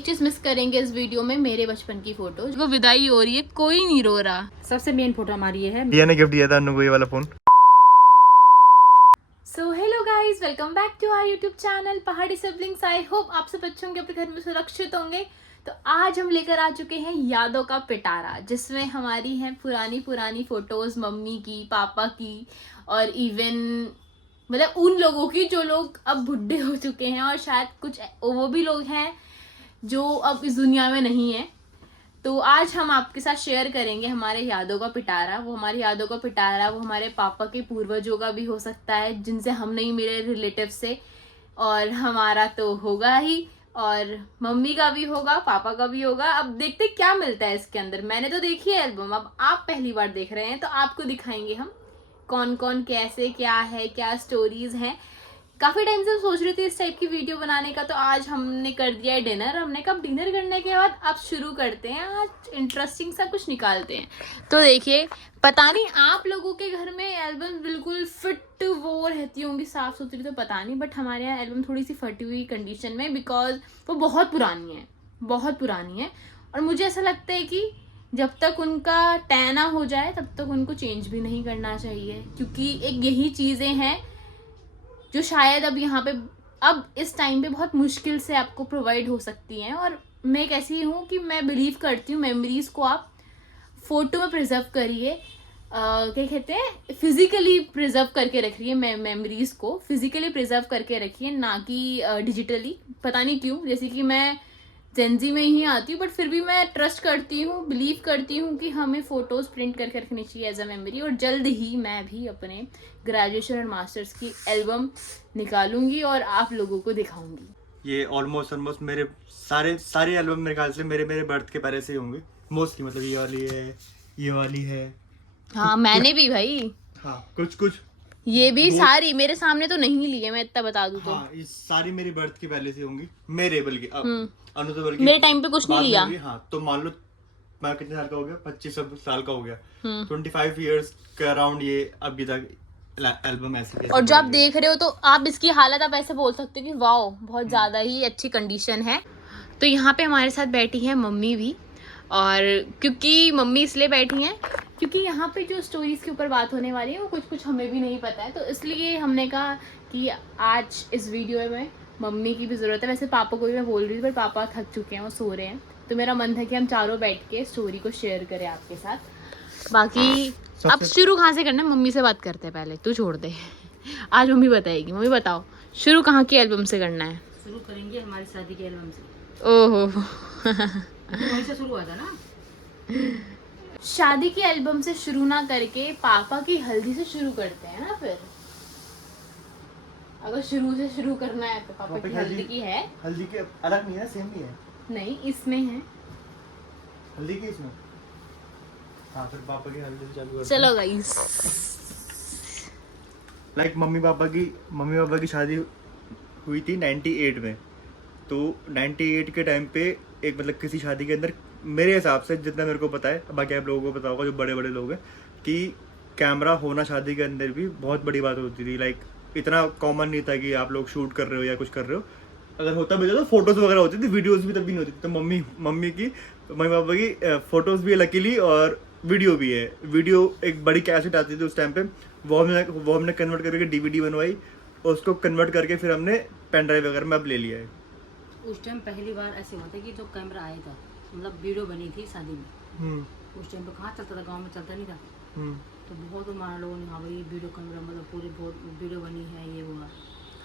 चीज मिस करेंगे इस वीडियो में, मेरे बचपन की फोटो। वो विदाई हो रही है, कोई नहीं रो रहा। सबसे मेन फोटो हमारी ये है। दिया ने गिफ्ट दिया था अन्नू को ये वाला phone. So hello guys, welcome back to our YouTube channel Pahadi siblings. I hope आप सब अच्छे होंगे, अपने घर में सुरक्षित होंगे। तो आज हम लेकर आ चुके हैं यादों का पिटारा, जिसमें हमारी हैं पुरानी फोटोज, मम्मी की, पापा की, और इवन मतलब उन लोगों की जो लोग अब बुढ़े हो चुके हैं, और शायद कुछ वो भी लोग हैं जो अब इस दुनिया में नहीं है। तो आज हम आपके साथ शेयर करेंगे हमारे यादों का पिटारा। वो हमारे यादों का पिटारा वो हमारे पापा के पूर्वजों का भी हो सकता है, जिनसे हम नहीं मिले, रिलेटिव से, और हमारा तो होगा ही, और मम्मी का भी होगा, पापा का भी होगा। अब देखते क्या मिलता है इसके अंदर। मैंने तो देखी है एल्बम, अब आप पहली बार देख रहे हैं तो आपको दिखाएंगे हम कौन कौन कैसे क्या है, क्या स्टोरीज हैं। काफ़ी टाइम से सोच रही थी इस टाइप की वीडियो बनाने का, तो आज हमने कर दिया है डिनर। हमने कहा डिनर करने के बाद अब शुरू करते हैं, आज इंटरेस्टिंग सा कुछ निकालते हैं। तो देखिए, पता नहीं आप लोगों के घर में एल्बम बिल्कुल फिट वो रहती होंगी, साफ़ सुथरी, तो पता नहीं, बट हमारे यहाँ एल्बम थोड़ी सी फटी हुई कंडीशन में, बिकॉज वो बहुत पुरानी है। और मुझे ऐसा लगता है कि जब तक उनका टैना हो जाए तब तक उनको चेंज भी नहीं करना चाहिए, क्योंकि एक यही चीज़ें हैं जो शायद अब यहाँ पे अब इस टाइम पे बहुत मुश्किल से आपको प्रोवाइड हो सकती हैं। और मैं एक ऐसी हूँ कि मैं बिलीव करती हूँ मेमोरीज़ को आप फोटो में प्रिजर्व करिए, क्या कहते हैं, फिजिकली प्रिजर्व करके रखिए। मेमोरीज़ को फिजिकली प्रिजर्व करके रखिए, ना कि डिजिटली। पता नहीं क्यों, जैसे कि मैं जेंजी में ही आती हूँ, बट फिर भी मैं ट्रस्ट करती हूँ, बिलीव करती हूँ कि हमें फ़ोटोज़ प्रिंट करके रखनी चाहिए एज अ मेमोरी। और जल्द ही मैं भी अपने ग्रेजुएशन और मास्टर्स की एल्बम निकालूंगी और आप लोगों को दिखाऊंगी। ये ऑलमोस्ट मेरे सारे एल्बम मेरे ख्याल से मेरे बर्थ के पहले से ही होंगे मोस्टली। मतलब ये वाली है। हाँ, मैंने भी भाई। हाँ, कुछ ये भी सारी मेरे सामने तो नहीं ली है, मैं इतना बता दूं तो। हाँ, ये सारी मेरी बर्थ के पहले से होंगी मेरे, बल्कि अब अनु तो बल्कि मेरे टाइम पे कुछ नहीं लिया। हाँ, तो मान लो मैं कितने साल का हो गया, 25 साल का हो गया, 25 ईयर्स के अराउंड ये अभी तक एल्बम ऐसे। और जो आप देख रहे हो, तो आप इसकी हालत आप ऐसे बोल सकते हो कि वाओ, बहुत ज़्यादा ही अच्छी कंडीशन है। तो यहाँ पे हमारे साथ बैठी है मम्मी भी, और क्योंकि मम्मी इसलिए बैठी हैं क्योंकि यहाँ पे जो स्टोरीज के ऊपर बात होने वाली है वो कुछ हमें भी नहीं पता है, तो इसलिए हमने कहा कि आज इस वीडियो में मम्मी की भी ज़रूरत है। वैसे पापा को भी मैं बोल रही थी, पर पापा थक चुके हैं, वो सो रहे हैं। तो मेरा मन था कि हम चारों बैठ के स्टोरी को शेयर करें आपके साथ। बाकी अब शुरू कहाँ से करना है, मम्मी से बात करते हैं पहले, तू छोड़ दे। आज मम्मी बताएगी। मम्मी बताओ, शुरू कहाँ की एल्बम से करना है? शुरू करेंगे हमारी शादी के एल्बम से। ओहो वहीं से शुरू हुआ था ना। शादी की एल्बम से शुरू ना करके पापा की हल्दी से शुरू करते हैं ना। फिर अगर शुरू से शुरू करना है तो पापा की हल्दी की है। हल्दी के अलग नहीं है, सेम ही है। नहीं, इसमें है हल्दी की इसमें। हाँ, फिर पापा की हल्दी से चालू करते हैं। चलो गाइस। लाइक मम्मी पापा की शादी हुई थी 98 में। तो 98 के टाइम पे एक मतलब किसी शादी के अंदर, मेरे हिसाब से जितना मेरे को पता है, बाकी आप लोगों को पता होगा जो बड़े बड़े लोग हैं, कि कैमरा होना शादी के अंदर भी बहुत बड़ी बात होती थी। लाइक इतना कॉमन नहीं था कि आप लोग शूट कर रहे हो या कुछ कर रहे हो। अगर होता भी था तो फोटोज़ वगैरह होती थी, वीडियोज़ भी तब भी नहीं होती थी। तो मम्मी पापा की फ़ोटोज़ भी है लकीली, और वीडियो भी है। वीडियो एक बड़ी कैसेट आती थी उस टाइम पे, वो हमने कन्वर्ट करके DVD बनवाई, और उसको कन्वर्ट करके फिर हमने पेन ड्राइव वगैरह में अब ले लिया है। उस टाइम पहली बार ऐसे हुआ था कि जो कैमरा आया था, मतलब वीडियो बनी थी शादी में। उस टाइम पे कहाँ चलता था, गांव में चलता नहीं था। तो बहुत हमारा लोगों ने, हाँ भाई वीडियो कैमरा, मतलब पूरी बहुत वीडियो बनी है, ये हुआ।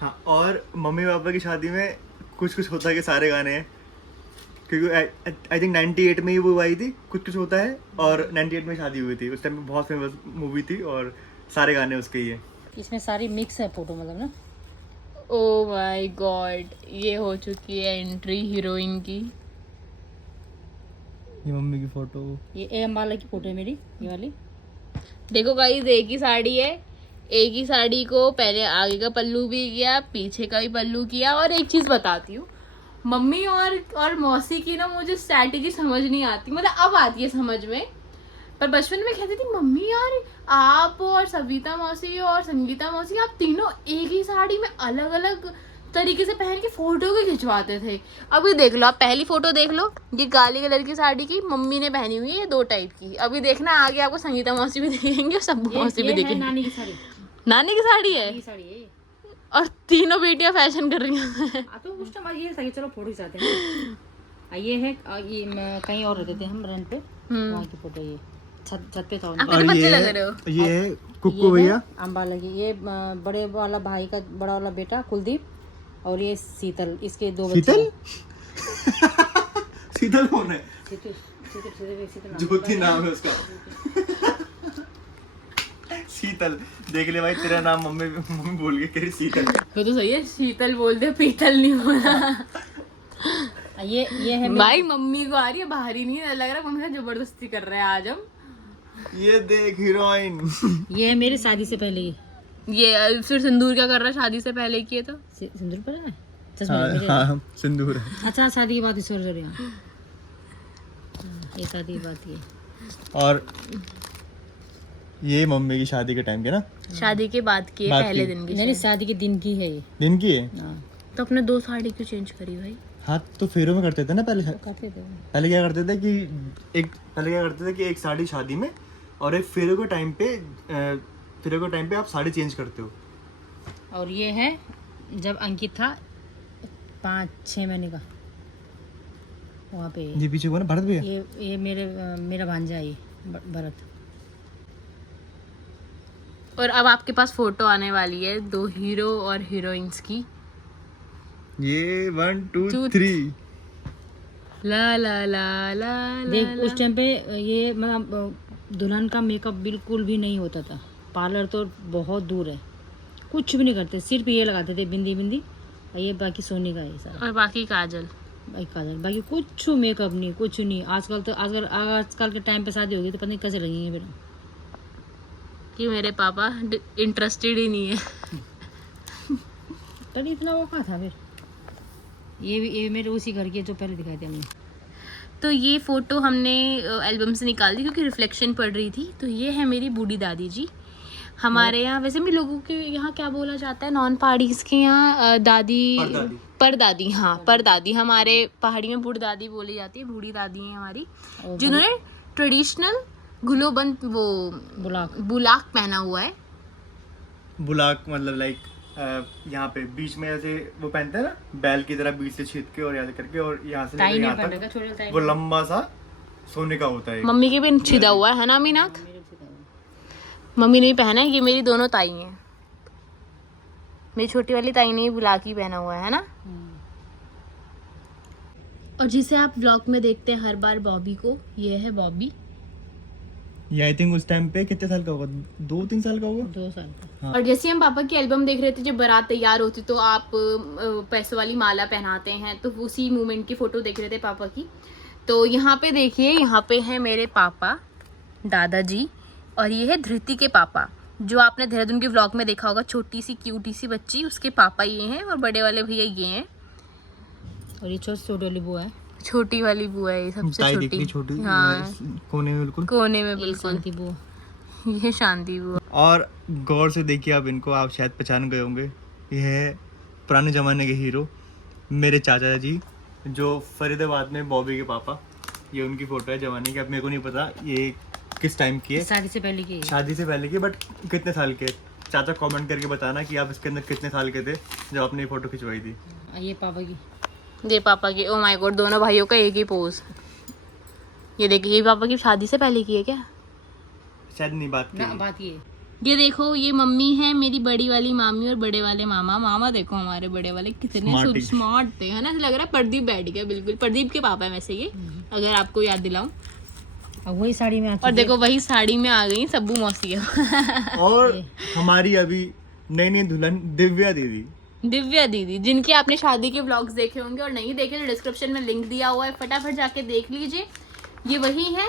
हाँ, और मम्मी पापा की शादी में कुछ होता है कि सारे गाने हैं, क्योंकि आई थिंक 98 में ही वो आई थी, कुछ होता है, और 98 में शादी हुई थी। उस टाइम पे बहुत फेमस मूवी थी, और सारे गाने उसके ही है। इसमें सारी मिक्स है फोटो, मतलब ना। ओ माय गॉड, ये हो चुकी है एंट्री हीरोइन की। ये मम्मी की फोटो, ये अम्बाला की फोटो है मेरी, ये वाली। देखो गाइस, एक ही साड़ी है, एक ही साड़ी को पहले आगे का पल्लू भी किया, पीछे का भी पल्लू किया। और एक चीज बताती हूँ, मम्मी और मौसी की ना मुझे स्ट्रैटेजी समझ नहीं आती, मतलब अब आती है समझ में, पर बचपन में कहती थी मम्मी यार, आप और सविता मौसी और संगीता मौसी, आप तीनों एक ही साड़ी में अलग अलग तरीके से पहन के फोटो भी खिंचवाते थे। अभी देख लो, आप पहली फोटो देख लो, ये काली कलर की साड़ी की मम्मी ने पहनी हुई है 2 टाइप की। अभी देखना आगे आपको संगीता मौसी भी दिखेंगे और सब्बू मौसी भी ये है दिखेंगी। नानी की साड़ी, नानी की साड़ी है ये साड़ी है। और तीनों बेटियां फैशन कर रही हैं। तो उस टाइम ये था कि चलो फोटो खिंचाते हैं। ये है कहीं और रहते थे हम रेंट पे, वहाँ की फोटो। ये छत पे था आप कितने बच्चे लग रहे हो? ये है कुक्कू भैया, अम्बाला की। ये बड़े वाला भाई का बड़ा वाला बेटा कुलदीप, और ये शीतल, इसके 2 बच्चे। शीतल कौन है? शीतल ज्योति नाम है उसका। शीतल, देख ले भाई, तेरा नाम मम्मी बोल के कह रही शीतल। वो तो सही है, शीतल बोल दे, पीतल नहीं बोला। ये है भाई मम्मी को आ रही है, बाहर ही नहीं है, लग रहा है मम्मी का जबरदस्ती कर रहे हैं आज हम। ये देख हीरोइन। ये है मेरी शादी से पहले। ये फिर सिंदूर क्या कर रहा है शादी से पहले किए तो? सिंदूर पर है, चश्मा है मेरे। हाँ, सिंदूर है। अच्छा, शादी की बात है, सॉरी ये शादी की बात है। और ये मम्मी की शादी के टाइम के ना, शादी के बाद की बाद पहले की। दिन की मेरी शादी के दिन की है ये। दिन की है। हाँ, तो अपने 2 साड़ी क्यों चेंज करी भाई? हाँ, तो फेरों में करते थे ना पहले। काफी थे। पहले क्या करते थे कि एक साड़ी शादी में और एक फेरों के टाइम पे आप साड़ी चेंज करते हो। और ये है जब अंकित था 5-6 महीने का, वहाँ पे। ये पीछे कौन है? भरत भैया। ये मेरा भांजा है, ये भरत। और अब आपके पास फोटो आने वाली है 2 हीरो और हीरोइंस की। ये 1 2 3 ला ला ला ला देख, उस टाइम पे ये मतलब दुल्हन का मेकअप बिल्कुल भी नहीं होता था। पार्लर तो बहुत दूर है, कुछ भी नहीं करते, सिर्फ ये लगाते थे बिंदी, और ये बाकी सोने का है सारा, और बाकी काजल। बाकी कुछ मेकअप नहीं, कुछ नहीं। आजकल के टाइम पे शादी होगी तो पता नहीं कैसे लगेंगे फिर। कि मेरे पापा इंटरेस्टेड ही नहीं है। पर इतना वो कहाँ था फिर। ये मेरे उसी घर के जो पहले दिखाए थे हमने। तो ये फ़ोटो हमने एल्बम से निकाल दी क्योंकि रिफ्लेक्शन पड़ रही थी। तो ये है मेरी बूढ़ी दादी जी। हमारे यहाँ वैसे भी लोगों के यहाँ क्या बोला जाता है, नॉन पहाड़ीज के यहाँ दादी, परदादी। हाँ, परदादी। हमारे पहाड़ी में बूढ़ी दादी बोली जाती है। बूढ़ी दादी है हमारी, जिन्होंने ट्रेडिशनल गुलोबंद वो बुलाक पहना हुआ है। बुलाक मतलब लाइक यहाँ पे बीच में ऐसे वो पहनते हैं ना, बैल की तरह बीच से छीत के और यहाँ से करके, और यहाँ से लेकर यहाँ तक वो लंबा सा सोने का होता है। मम्मी के भी छिदा हुआ है ना मीनाक? मम्मी ने भी पहना है। ये मेरी दोनों ताई हैं। मेरी छोटी वाली ताई ने भी बुलाक ही पहना हुआ है ना। और जिसे आप व्लॉग में देखते हैं हर बार बॉबी को, ये है बॉबी। ये आई थिंक उस टाइम पे कितने साल का होगा, 2-3 साल का होगा। 2 साल का। और जैसे हम पापा की एल्बम देख रहे थे, जब बारात तैयार होती तो आप पैसों वाली माला पहनाते हैं, तो उसी मोमेंट की फ़ोटो देख रहे थे पापा की। तो यहाँ पे देखिए, यहाँ पे है मेरे पापा दादाजी, और ये है धृति के पापा, जो आपने देहरादून के व्लॉग में देखा होगा, छोटी सी क्यूटी सी बच्ची, उसके पापा ये हैं, और बड़े वाले भैया ये हैं, और ये छोटी वाली बुआ है। छोटी वाली बुआ है, सबसे छोटी। हाँ, कोने में बिल्कुल, कोने में बिल्कुल। शांति बुआ, ये शांति बुआ। और गौर से देखिए आप इनको, आप शायद पहचान गए होंगे। ये है पुराने ज़माने के हीरो, मेरे चाचा जी, जो फरीदाबाद में बॉबी के पापा। ये उनकी फ़ोटो है ज़माने की। अब मेरे को नहीं पता ये किस टाइम की है। शादी से पहले की। शादी से पहले की, बट कितने साल के? चाचा कमेंट करके बताना कि आप इसके अंदर कितने साल के थे जब आपने ये फ़ोटो खिंचवाई थी। ये पापा की। ये पापा की। ओ माय गॉड, दोनों भाइयों का एक ही पोज। ये देखिए, ये पापा की शादी से पहले की है क्या? शायद नहीं, बात ये देखो, ये मम्मी है मेरी बड़ी वाली मामी और बड़े वाले मामा। मामा देखो हमारे बड़े वाले कितने स्मार्ट थे, है ना। लग रहा है प्रदीप बैठ गया बिल्कुल। प्रदीप के पापा है वैसे ये, अगर आपको याद दिलाऊं। अब वही साड़ी में और देखो, वही साड़ी में आ गई सब्बू मौसी है। और हमारी अभी नई दुल्हन दिव्या दीदी, जिनकी आपने शादी के व्लॉग्स देखे होंगे, और नहीं देखे तो डिस्क्रिप्शन में लिंक दिया हुआ है, फटाफट जाके देख लीजिए। ये वही है,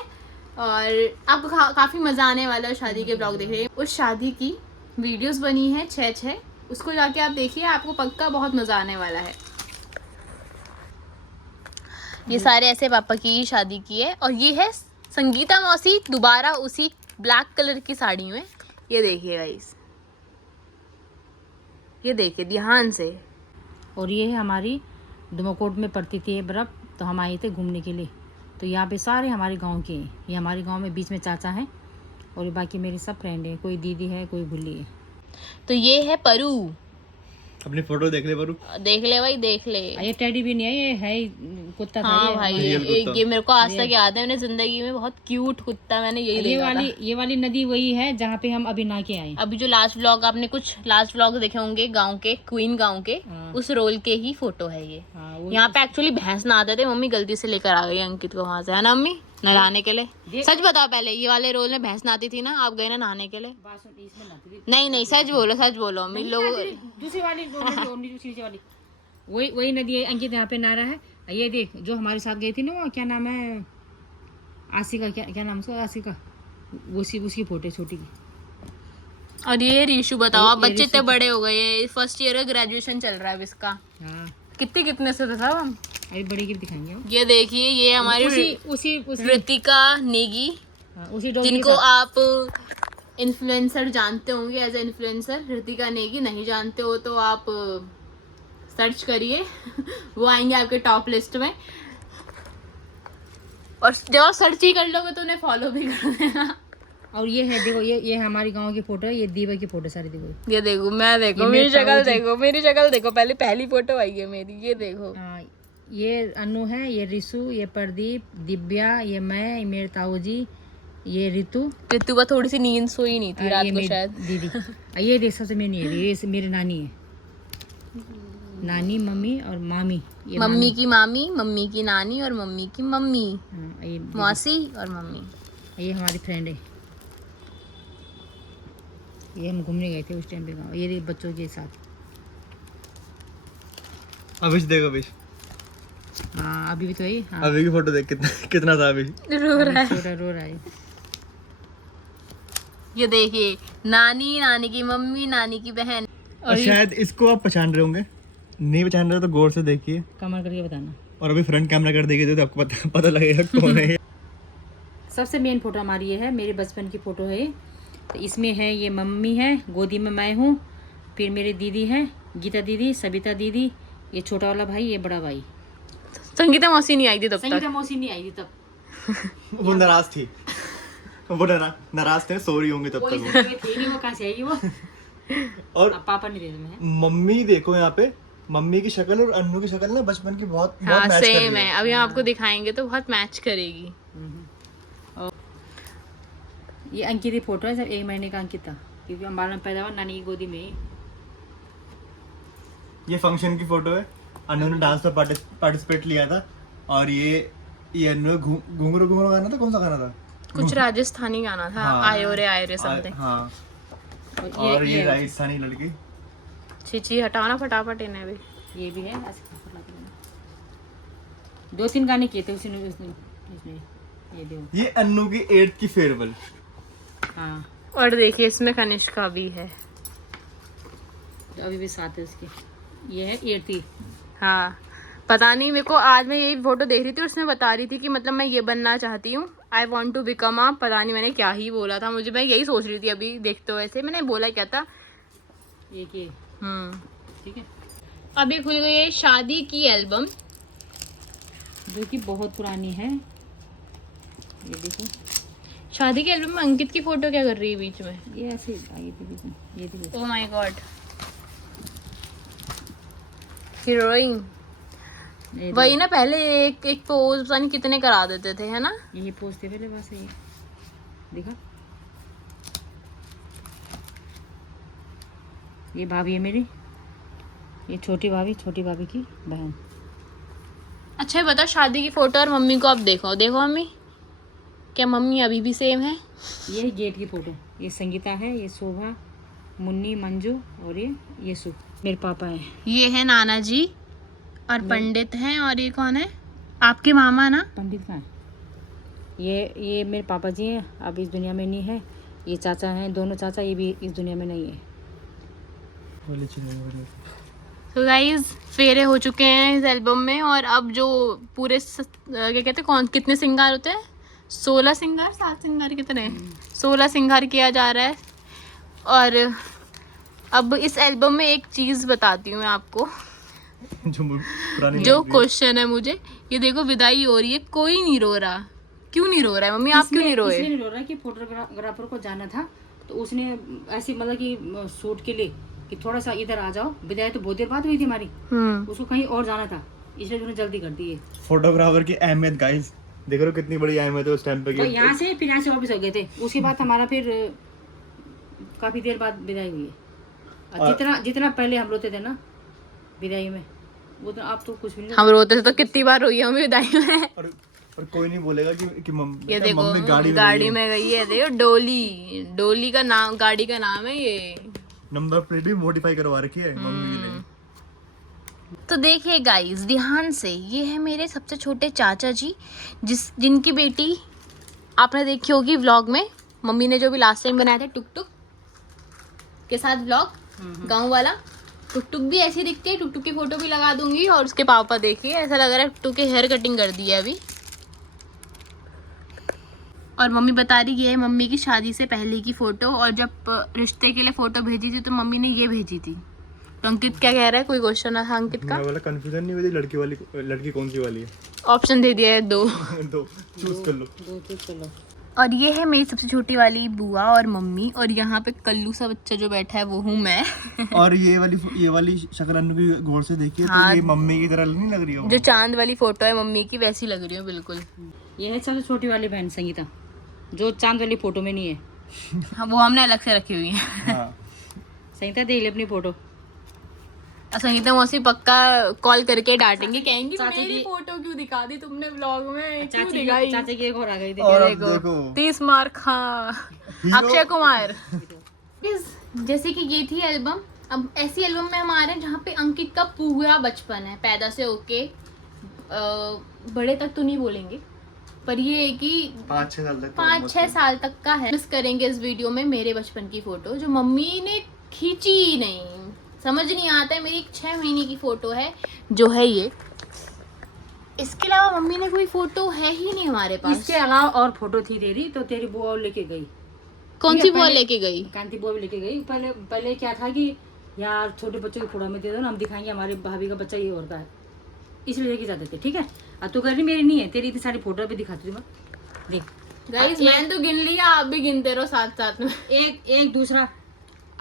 और आपको काफ़ी मज़ा आने वाला है शादी के व्लॉग देख रहे हैं। उस शादी की वीडियोस बनी है 6, उसको जाके आप देखिए, आपको पक्का बहुत मज़ा आने वाला है। ये सारे ऐसे पापा की शादी की है। और ये है संगीता मौसी, दोबारा उसी ब्लैक कलर की साड़ी में। ये देखिए गाइस, ये देखिए ध्यान से। और ये है हमारी दुमकोट में पड़ती थी ये बर्फ़, तो हम आए थे घूमने के लिए। तो यहाँ पे सारे हमारे गांव के हैं, ये हमारे गांव में बीच में चाचा हैं और बाकी मेरी सब फ्रेंड है, कोई दीदी है कोई भुल्ली है। तो ये है परू, अपनी फोटो देख ले परू। देख ले भाई देख ले। ये टेडी भी नहीं है, ये है ही कुत्ता था। हाँ ये भाई रियल कुत्ता। ये मेरे को आज तक याद है, मैंने जिंदगी में बहुत क्यूट कुत्ता मैंने यही देखा था। ये वाली नदी वही है जहाँ पे हम अभी नहा के आए। अभी जो लास्ट व्लॉग आपने कुछ लास्ट व्लॉग देखे होंगे गांव के, क्वीन गांव के, हाँ। उस रोल के ही फोटो है ये। हाँ, वो यहाँ पे एक्चुअली भैंस नहाते थे, मम्मी गलती से लेकर आ गई अंकित को वहां से, है ना मम्मी, नहलाने के लिए। सच बताओ, पहले ये वाले रोल में भैंस नहाती थी ना, आप गए ना नहाने के लिए? इसमें नहाती थी। नहीं नहीं सच बोलो मम्मी लोग। दूसरी वाली दूसरी वाली वही नदी है। अंकित यहाँ पे नारा है। ये देख जो हमारे साथ गई थी ना, वो क्या नाम है, आसिका, क्या नाम उसका, आसिका, उसकी फोटो छोटी की। और ये रीशु बताओ, आप ये बच्चे इतने ऋषु। बड़े हो गए, फर्स्ट ईयर का ग्रेजुएशन चल रहा है अब इसका। हाँ, कितने से था साहब हम? अभी बड़ी गिर दिखाएंगे वो। ये देखिए, ये हमारी उसी ऋतिका नेगी, हाँ, उसी डॉगी जिनको आप इन्फ्लुएंसर जानते होंगे as a influencer. Ritika Negi नहीं जानते हो तो आप सर्च करिए वो आएंगे आपके टॉप लिस्ट में, और जब सर्च ही कर लोगे तो उन्हें फॉलो भी कर देना। और ये है देखो, ये हमारी गांव की फोटो है, ये दीवा की फोटो सारी देखो। ये देखो, मैं देखो ये मेरी मेरे शक्ल ताऊ जी। देखो, मेरी शक्ल देखो, पहली फोटो आई है मेरी, ये देखो। हाँ, ये अनु है, ये रिशु, ये प्रदीप, दिव्या, ये मैं, ये मेरे ताऊ जी, ये ऋतु। ऋतु का थोड़ी सी नींद सोई नहीं थी रात ये को मेरी शायद। दीदी। ये देख सबसे मेरी है, ये मेरी नानी है, नानी, मम्मी और मामी। ये मम्मी की मामी, मम्मी की नानी और मम्मी की मम्मी, हाँ, ये दीदी। मौसी और मम्मी। ये हमारी फ्रेंड है, ये हम घूमने गए थे उस टाइम पे गाँव, ये देख बच्चों के साथ। अभिष देखो, अभिष हाँ अभी भी तो है। हाँ, अभी की फोटो देख, कितना था अभी। रो रहा है। छोटा रो रहा है। ये देखिए, नानी की मम्मी, नानी की बहन। और शायद इसको आप पहचान रहे होंगे, नहीं पहचान रहे हो तो गौर से देखिए, कमर करके बताना। और अभी फ्रंट कैमरा कर देखिए तो आपको पता लगेगा कौन है ये। सबसे मेन फोटो हमारी ये है, मेरे बचपन की फोटो है ये। तो इसमें है, ये मम्मी है, गोदी में मैं हूँ, फिर मेरी दीदी है, गीता दीदी, सबिता दीदी, ये छोटा वाला भाई, ये बड़ा भाई। संगीता मौसी नहीं आई थी तब तक। संगीता मौसी नहीं आई थी तब। वो नाराज थी, वो नाराज थे, सो रही होंगे तब कोई तक थे नहीं, वो कहाँ से आएगी वो। वो। और अब पापा नहीं दे रहे हैं। मम्मी देखो यहाँ पे, मम्मी की शक्ल और अन्नू की शक्ल ना बचपन की बहुत हाँ मैच कर रही सेम है, अभी हम आपको दिखाएंगे तो बहुत मैच करेगी। और ये अंकित की फोटो है, जब 1 महीने का अंकित था, क्योंकि हमारा में पैदा हुआ नानी की गोदी में ही। ये फंक्शन की फोटो है, अन्नू ने डांस में पार्टिसिपेट लिया था। और ये अन्नू ने घुंघरू गाना था, कौन सा गाना था? कुछ राजस्थानी गाना था, हाँ। आयो रे समथिंग। हाँ, और ये राजस्थानी लड़की। चीची हटाओ ना फटाफट इन्हें भी। ये भी है, ऐसे खबर लग रहा है। 2-3 गाने किए थे उसने इसमें। ये देखो, ये अन्नू की 8th की फेयरवेल। हाँ, और देखिए इसमें कनिष्का भी है। तो अभी भी साथ है उसके। ये है 8th। हाँ, पता नहीं, मेरे को आज मैं यही फोटो देख रही थी, उसमें बता रही थी कि मतलब मैं ये बनना चाहती हूँ, I want to become a, पता नहीं मैंने क्या ही बोला था, मुझे मैं यही सोच रही थी अभी देखते हुए ऐसे, मैंने बोला क्या था। एक ये, ठीक है। अभी खुल गई है शादी की एल्बम, जो कि बहुत पुरानी है। ये देखो, शादी के एल्बम में अंकित की फोटो क्या कर रही है बीच में? ये ऐसे आई थी बीच में, ये देखो। Oh my God, heroine. ये वही ना, पहले एक पोज पता नहीं कितने करा देते थे, है ना? यही पोज थे पहले, बस ये देखा। ये भाभी है मेरी, ये छोटी भाभी की बहन। अच्छा ये बताओ, शादी की फोटो और मम्मी को आप देखो मम्मी, क्या मम्मी अभी भी सेम है? ये गेट की फोटो, ये संगीता है, ये शोभा, मुन्नी, मंजू और ये सु मेरे पापा हैं। ये है नाना जी और पंडित हैं, और ये कौन है? आपके मामा ना? पंडित कहाँ है? ये मेरे पापा जी हैं, अब इस दुनिया में नहीं है। ये चाचा हैं, दोनों चाचा, ये भी इस दुनिया में नहीं है। तो गाइज फेरे हो चुके हैं इस एल्बम में, और अब जो पूरे क्या कहते हैं, कौन कितने सिंगार होते हैं? 16 सिंगार, 7 सिंगार, कितने? 16 सिंगार किया जा रहा है। और अब इस एल्बम में एक चीज़ बताती हूँ मैं आपको, पुरानी जो क्वेश्चन है मुझे, ये देखो विदाई हो रही है, कोई नहीं रो रहा, क्यों नहीं रो रहा है मम्मी? आप क्यों नहीं रोए? इसलिए नहीं रो रहा कि फोटोग्राफर को जाना था, तो उसने ऐसी मतलब कि शूट के लिए कि थोड़ा सा इधर आ जाओ, विदाई तो बहुत देर बाद हुई थी हमारी, उसको कहीं और जाना था, इसलिए उन्होंने जल्दी कर दी है। फोटोग्राफर की अहमियत गाइस देख रहे हो कितनी बड़ी अहमियत है उस टाइम पे। तो यहाँ से फिर यहाँ से वापस हो गए थे, उसके बाद हमारा फिर काफी देर बाद विदाई हुई है। और जितना पहले हम रोते थे ना विदाई में, वो तो आप तो कुछ भी नहीं। हम रोते थे तो कितनी बार रोई है मम्मी विदाई में। और कोई नहीं बोलेगा कि मम्मी ये देखो मम्मी गाड़ी में गई है, देखो डोली का नाम, गाड़ी का नाम है ये। नंबर प्लेट भी मॉडिफाई करवा रखी है मम्मी के लिए। तो देखिए गाइस ध्यान से, ये है मेरे सबसे छोटे चाचा जी, जिनकी बेटी आपने देखी होगी व्लॉग में, मम्मी ने जो भी लास्ट टाइम बनाया था टुक टुक के साथ व्लॉग, गांव वाला। टुक टुक भी ऐसी दिखती है, टुक टुक की फोटो भी लगा दूंगी। और उसके पापा देखिए, ऐसा लग रहा है टुक टुक के हेयर कटिंग कर दी है अभी। और मम्मी बता रही ये है मम्मी की शादी से पहले की फोटो, और जब रिश्ते के लिए फोटो भेजी थी तो मम्मी ने ये भेजी थी। तो अंकित क्या कह रहा है? कोई क्वेश्चन था अंकित का? मैं वाला कंफ्यूजन नहीं हुई, लड़की कौन सी वाली है? ऑप्शन दे दिया है दो। दो चूज कर लो। और ये है मेरी सबसे छोटी वाली बुआ और मम्मी, और यहाँ पे कल्लू सा बच्चा जो बैठा है वो हूँ मैं। और ये वाली शक्ल अन्नू की गौर से देखिए, हाँ, तो ये मम्मी की तरह नहीं लग रही है? जो चांद वाली फोटो है मम्मी की, वैसी लग रही है बिल्कुल। ये है सबसे छोटी वाली बहन संगीता, जो चांद वाली फोटो में नहीं है। हाँ, वो हमने अलग से रखी हुई है। हाँ। संगीता देख ले अपनी फोटो। संगीता मौसी पक्का कॉल करके डांटेंगे, कहेंगे चाची मेरी की- फोटो क्यों दिखा दी तुमने व्लॉग में, क्यों चाची दिखाई? चाची की एक और आ गई थी। और अब देखो देखो 30 मार्क। हाँ, हीरो- अक्षय कुमार। जैसे कि ये थी एल्बम। अब ऐसी एल्बम में हमारे जहाँ पे अंकित का पूरा बचपन है, पैदा से होके बड़े तक तो नहीं बोलेंगे, पर ये है कि 5-6 साल तक, 5-6 साल तक का है। मिस करेंगे इस वीडियो में मेरे बचपन की फोटो, जो मम्मी ने खींची ही नहीं, समझ नहीं आता है। मेरी 6 महीने की फोटो है जो है ये। इसके अलावा मम्मी ने कोई फोटो है ही नहीं हमारे पास। इसके अलावा और फोटो थी तेरी, तो तेरी बुआ और लेके गई। कौन सी ठीक है, बुआ पहले- लेके गई? कांति बुआ भी लेके गई। पहले क्या था कि यार छोटे बच्चों की फोटो में दे दो ना, हम दिखाएंगे हमारे भाभी का बच्चा ये होता है, इसलिए लेके जाते थे। ठीक है, अब तू कह रही मेरी नहीं है, तेरी इतनी सारी फोटो भी दिखाती थी मैं। देख गाइस मैंने तो गिन लिया, आप भी गिनते रहो साथ साथ में। एक दूसरा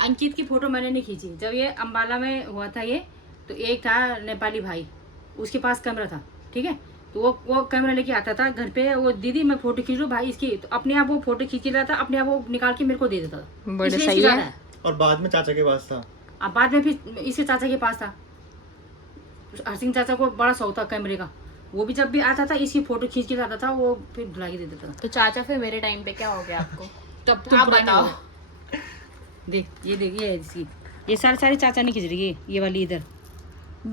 अंकित की फोटो मैंने नहीं खींची। जब ये अम्बाला में हुआ था ये, तो एक था नेपाली भाई, उसके पास कैमरा था। ठीक है, तो वो कैमरा लेके आता था घर पे, वो दीदी मैं फोटो खींच रहा हूँ भाई इसकी, तो अपने आप वो फोटो खींच रहा था, अपने आप वो निकाल के मेरे को दे देता था। बड़े इसलिए सही इसकी है। ज्यादा और बाद में चाचा के पास था। अब बाद में फिर इसके चाचा के पास था, हरसिंह चाचा को बड़ा शौक था कैमरे का, वो भी जब भी आता था इसकी फोटो खींच के लाता था, वो फिर भुला के दे देता था। तो चाचा फिर मेरे टाइम पे क्या हो गया आपको? तब तो आप पुराने बताओ। हो। देख ये है इसकी, ये सारे चाचा नहीं खींच रही, ये वाली इधर।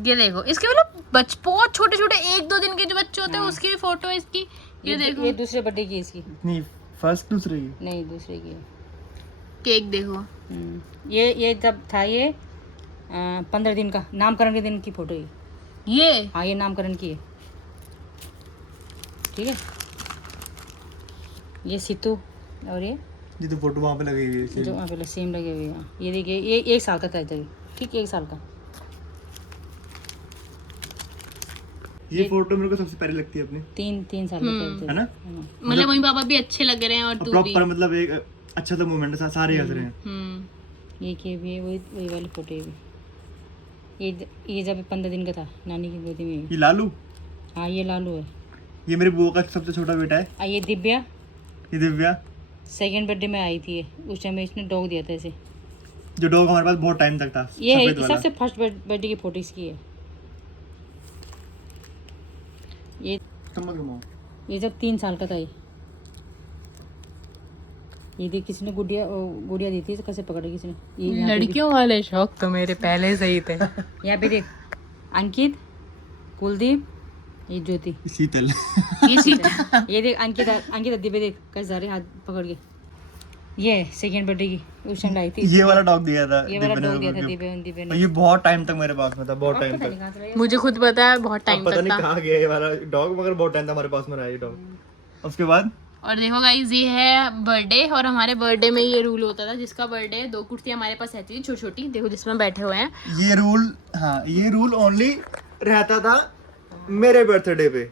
ये देखो इसके मतलब बहुत छोटे छोटे 1-2 दिन के जो बच्चे होते हैं उसकी फोटो है इसकी। ये देखो ये दूसरे बर्थडे की है इसकी। नहीं फर्स्ट दूसरे की। नहीं दूसरे की है। केक देखो। ये जब था ये 15 दिन का, नामकरण के दिन की फोटो है। ये हाँ ये नामकरण की है। ठीक है, ये सीतू, और ये तो फोटो वहाँ पे लगी हुई है। जो वहाँ पे सेम लगे हुए हैं। ये देखिए ये 1 साल का था तभी। ठीक 1 साल का। ये फोटो मेरे को सबसे पहले लगती है अपनी, 3 साल का था है ना? मतलब मम्मी पापा भी अच्छे लग रहे हैं और तू भी। प्रॉपर मतलब एक अच्छा सा मोमेंट है, सारे हंस रहे हैं। ये की भी है, वही वाली फोटो है भी। ये जब 15 दिन का था, नानी की गोदी में। ये लालू, हाँ ये लालू है। ये मेरी बुआ का सबसे छोटा बेटा है। ये दिव्या, ये दिव्या, सेकंड बर्थडे में आई थी ये, उस टाइम में इसने डॉग दिया था इसे। जो डॉग हमारे पास बहुत टाइम तक था। ये सफेद वाला। सबसे फर्स्ट बर्थडे की फोटो इसकी है। समझ गया। ये जब 3 साल का था ये देख किसी ने गुड़िया दी थी, कैसे पकड़ा किसी ने। ये यहाँ पे लड़कियों वाले शौक तो मेरे पहले से ही थे। देख, यहाँ पे देख, अंकित, कुलदीप, ये ज्योति, शीतल। ये सीता। ये देख अंकित दिव्य देख कैसे जा रहे हाथ पकड़ के। ये सेकंड बर्थडे की उस टाइम लाई थी। ये वाला डॉग दिया था ये वाला दिव्या ने डॉग दिया मेरे था को। दिव्य और ने। ये बहुत टाइम तक मेरे पास में था, बहुत टाइम पता तक। नहीं कहाँ से लाया। मुझे खुद पता है बहुत अब टाइम पता तक नहीं था। कहाँ गया ये वाला डॉग, मगर बहुत टाइम था हमारे पास में रहा ये डॉग। उसके बाद और देखो गाइस ये है बर्थडे, और हमारे बर्थडे में ये रूल होता था, जिसका बर्थडे 2 कुर्सियाँ हमारे पास रहती थी छोटी छोटी, देखो जिसमें बैठे हुए हैं। ये रूल, हाँ ये रूल ओनली रहता था मेरे बर्थडे पे,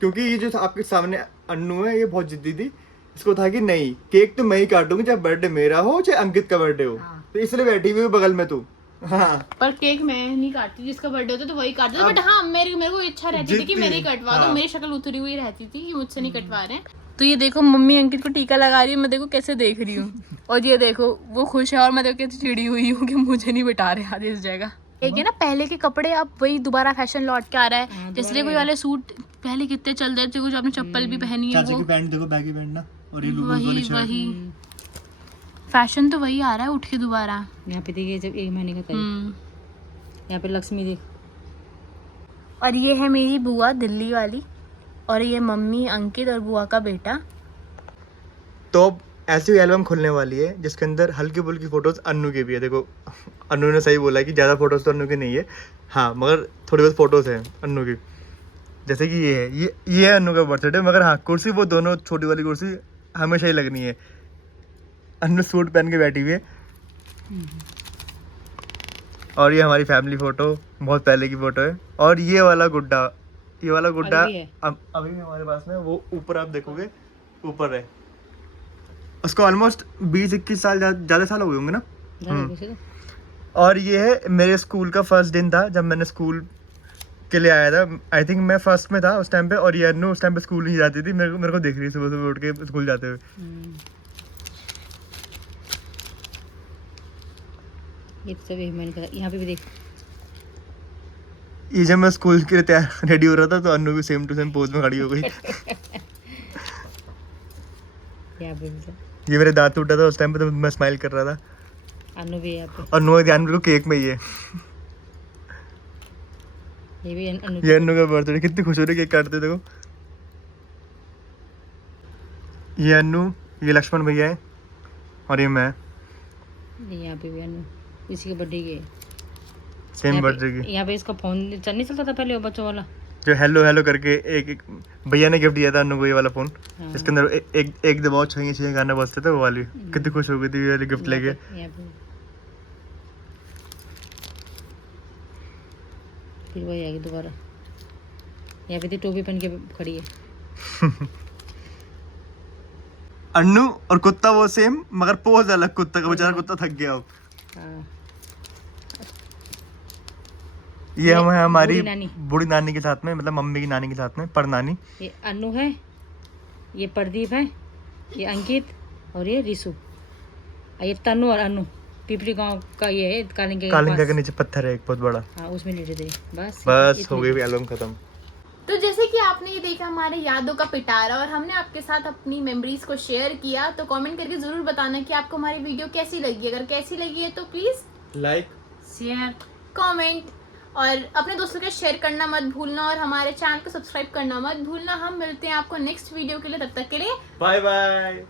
क्योंकि ये जो आपके सामने अन्नू है ये बहुत जिद्दी थी। इसको था कि नहीं केक तो मैं ही काटूंगी, चाहे बर्थडे मेरा हो चाहे अंकित का बर्थडे हो। तो इसलिए बैठी हुई बगल में तू। हाँ पर केक मैं नहीं काटती, जिसका बर्थडे होता तो वही काटती, बट हाँ मेरे को इच्छा रहती थी कि मेरी कटवा दो, मेरी शक्ल उतरी हुई रहती थी कि मुझसे नहीं कटवा रहे हैं। तो ये देखो मम्मी अंकित को टीका लगा रही है, मैं देखो कैसे देख रही हूँ, और ये देखो वो खुश है और मैं देखो कैसे चिड़ी हुई हूँ कि मुझे नहीं बिठा रहे आज इस जगह। एक है ना पहले के कपड़े, अब वही दोबारा फैशन लौट के आ रहा है। जैसे कोई वाले सूट पहले कितने चल रहे थे, कुछ आपने चप्पल भी पहनी है, चाचा की पैंट देखो, बैगी पैंट ना, और ये वही फैशन तो वही आ रहा है उठ के दोबारा। यहाँ पे देखिए जब 1 महीने का था, यहाँ पे लक्ष्मी देख। और ये है मेरी बुआ दिल्ली वाली, और ये मम्मी अंकित और बुआ का बेटा। तो अब ऐसी एल्बम खुलने वाली है जिसके अंदर हल्की फुल्की फोटोज अन्नू की भी है। देखो अन्नू ने सही बोला कि ज़्यादा फोटोज तो अन्नू की नहीं है, हाँ मगर थोड़ी बहुत फोटोज हैं अन्नू की। जैसे कि ये है, ये है अन्नू का बर्थडे, मगर हाँ कुर्सी वो दोनों छोटी वाली कुर्सी हमेशा ही लगनी है। अन्नू सूट पहन के बैठी हुई है। और ये हमारी फैमिली फोटो बहुत पहले की फोटो है। और ये वाला गुड्डा अभी भी हमारे पास में, वो ऊपर आप देखोगे ऊपर है, उसको ऑलमोस्ट 20-21 साल ज़्यादा साल हो गए होंगे ना। और ये है मेरे स्कूल का फर्स्ट दिन था जब मैंने स्कूल के लिए आया था। आई थिंक मैं फर्स्ट में था उस टाइम पे, और ये अन्नू उस टाइम पे स्कूल नहीं जाती थी, मेरे को देख रही सुबह सुबह उठ के स्कूल जाते हुए। ये तो सब 1 महीने का, यहाँ पे भी देख। ये जब मैं स्कूल के लिए तैयार रेडी हो रहा था तो अन्नू भी सेम टू सेम पोज में खड़ी हो गई। यहाँ पे भी ये मेरे दांत टूटा था उस टाइम पे, तो मैं स्माइल कर रहा था। अन्नू भी यहाँ पे, अन्नू का ध्यान बिल्कुल केक में ही है। ये भी अन्नू। ये अन्नू का बर्थडे, कितनी खुश हो रही है केक काटते देखो। ये अन्नू, ये लक्ष्मण भैया है, और ये मैं। यहाँ पे भी अन्नू, इसी के बर्थडे के सेम बर्थडे की। यहाँ पे इसका फोन नहीं चलता था पहले, वो बच्चों वाला जो हेलो हेलो करके एक भैया ने गिफ्ट दिया था अन्नू को, ये वाला फोन। इसके अंदर एक दबाओ छही छही गाने बजते थे, वो वाली। कितनी खुश हो गई थी ये वाली गिफ्ट लेके। यहाँ पे फिर वही आ गई दोबारा। यहाँ पे टोपी पहन के खड़ी है। अन्नू और कुत्ता वो सेम, मगर पोज अलग कुत्ता का, बेचारा कुत्ता थक गया अब। ये हम है हमारी बूढ़ी नानी के साथ में, मतलब मम्मी की नानी के साथ में, परनानी। ये अन्नू है, ये प्रदीप है, ये अंकित, और ये रिशु, ये तनु और अन्नू। पिपली गांव का ये है, कालिंगा के नीचे पत्थर है एक बहुत बड़ा। हाँ उसमें लेटे थे। बस हो गई एल्बम खत्म। तो जैसे कि आपने ये देखा हमारे यादों का पिटारा, और हमने आपके साथ अपनी मेमोरीज को शेयर किया। तो कमेंट करके जरूर बताना कि आपको हमारी वीडियो कैसी लगी। अगर कैसी लगी है तो प्लीज लाइक, शेयर, कमेंट, और अपने दोस्तों के शेयर करना मत भूलना, और हमारे चैनल को सब्सक्राइब करना मत भूलना। हम मिलते हैं आपको नेक्स्ट वीडियो के लिए, तब तक के लिए बाय बाय।